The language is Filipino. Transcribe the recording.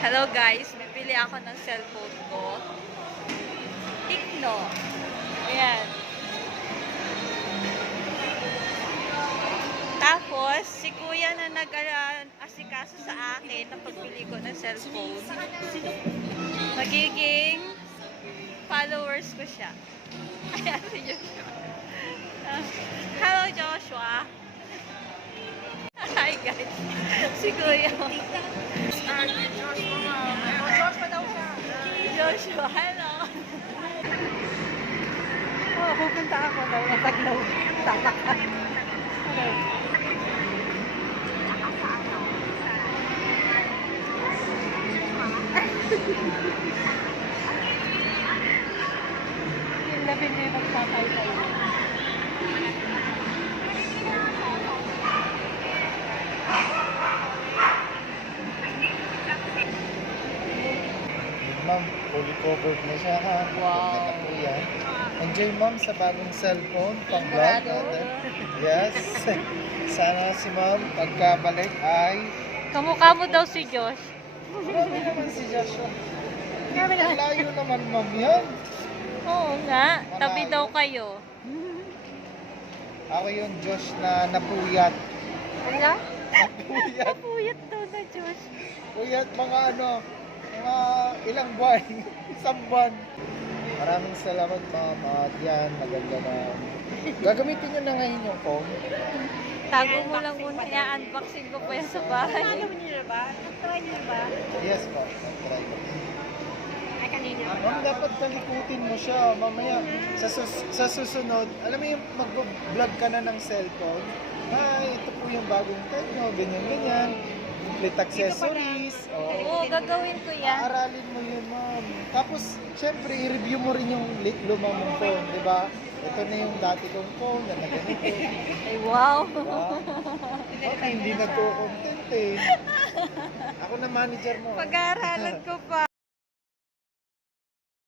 Hello guys, bibili ako ng cellphone ko. Tigno. Ayan. Tapos, si kuya na nag-asikaso sa akin na pagbili ko ng cellphone, magiging followers ko siya. Ayan si Joshua. Hello Joshua. Hi guys. Si kuya. Joshua, hello. Oh, pupunta ako daw. Nataglaw. Tama ka. Yung labi niya yung magtatay-tay. Ma'am, fully covered na siya ha. Wow. Ganda na po yan. Enjoy ma'am sa bagong cellphone, pang-vlog. Yes. Sana si ma'am pagkabalik ay... Kamukha mo daw si Josh. Grabe naman si Joshua. Layo naman ma'am yan. Oo nga, tabi daw kayo. Ako yung Josh na napuyat. Wala? Napuyat. Puyat daw na Josh. Puyat mga mga ilang buwan. Isang buwan. Maraming salamat ma'am. Yan, maganda na. Gagamitin nyo na ngayon yung phone. Tago mo lang muna, i-unboxing ko pa yan sa bahay. Alam niyo na ba? Try niyo na ba? Yes po, try ko. Ay, kanina. Ma'am, dapat palikutin mo siya. Mamaya, sa susunod, alam mo yung mag-vlog ka na ng cellphone, ay, ito po yung bagong techno, ganyan-ganyan. Complete accessories. Oo, gagawin ko yan. Aaralin mo yun, ma'am. Tapos, syempre, i-review mo rin yung lumang mong phone, di ba? Ito na yung dati kong phone, na ganito. Ay, wow. Diba? Okay, hindi nagko-content eh. Ako na manager mo. Pag-aaralan ko pa.